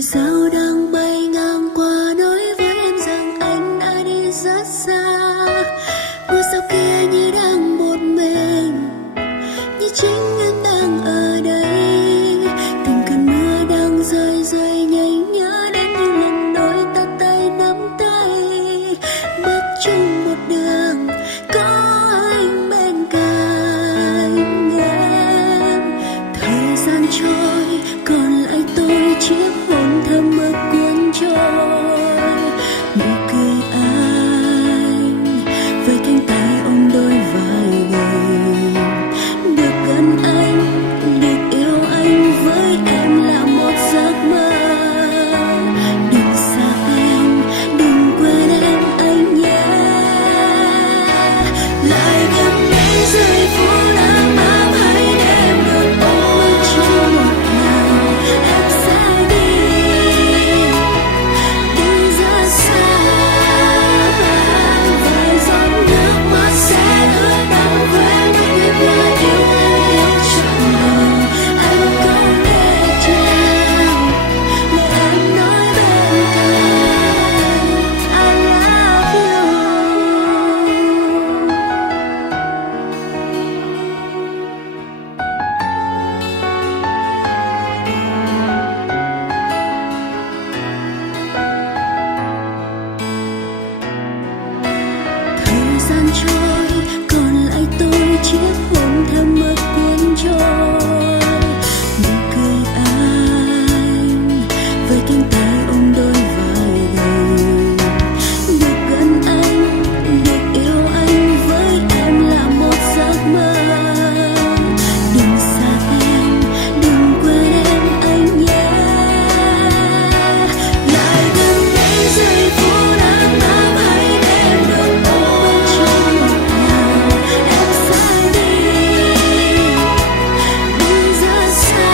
vì sao đang bay ngang qua nói với em rằng anh đã đi rất xa. Ngôi sao kia như đang một mình, như chính em đang ở đây. Từng cơn mưa đang rơi rơi nhanh, nhớ đến những lần đôi ta tay nắm tay, bước chung một đường có anh bên cạnh em. Thời gian trôi còn lại tôi chiếc hôn thơm mơ cuốn trôi. Nụ cười anh với cánh tay ôm đôi vai gầy. Được gần anh, được yêu anh với em là một giấc mơ. Đừng xa em, đừng quên em anh nhé. Lại gần đây giây phút ấm áp, hãy để em được ôm trong một nào. Em sẽ đi rất xa. Vài giọt nước mắt sẽ ướt đẫm quên những lời yêu em yêu trọn đời. Anh không nghe chàng lời em nói bên cạnh I love you. Thời gian trôi còn lại tôi chiếc hôn thơm mơ cuốn trôi. Nụ cười anh với cánh tay ôm đôi vai gầy. Được gần anh, được yêu anh với em là một giấc mơ. Đừng xa em, đừng quên em anh nhé. Lại gần đây giây phút ấm áp, hãy để em được ôm trong một nào. Em sẽ đi rất xa.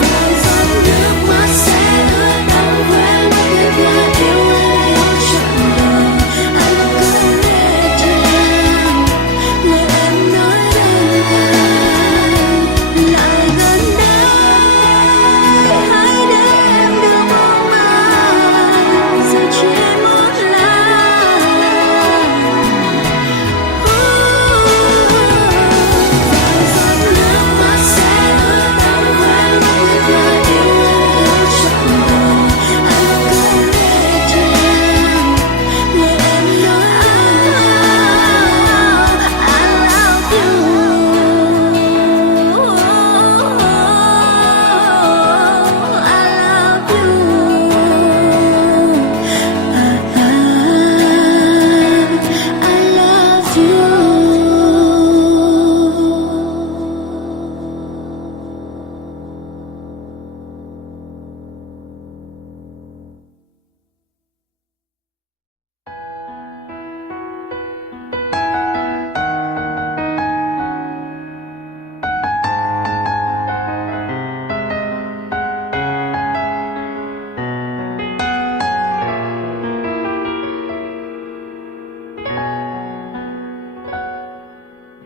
Vài giọt nước mắt sẽ ướt đẫm quên những lời yêu em yêu trọn đời. Anh không nghe chàng lời em nói bên cạnh. Lại gần đây hãy để em được ôm anh dù chỉ một lần. Vài giọt nước mắt sẽ ướt đẫm quên những lời yêu em yêu trọn đời. Anh không nghe chàng lời em nói I love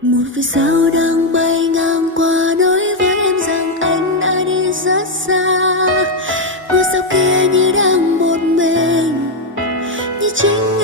một vì sao đang bay ngang qua nói với em rằng anh đã đi rất xa. Ngôi sao kia như đang một mình, như chính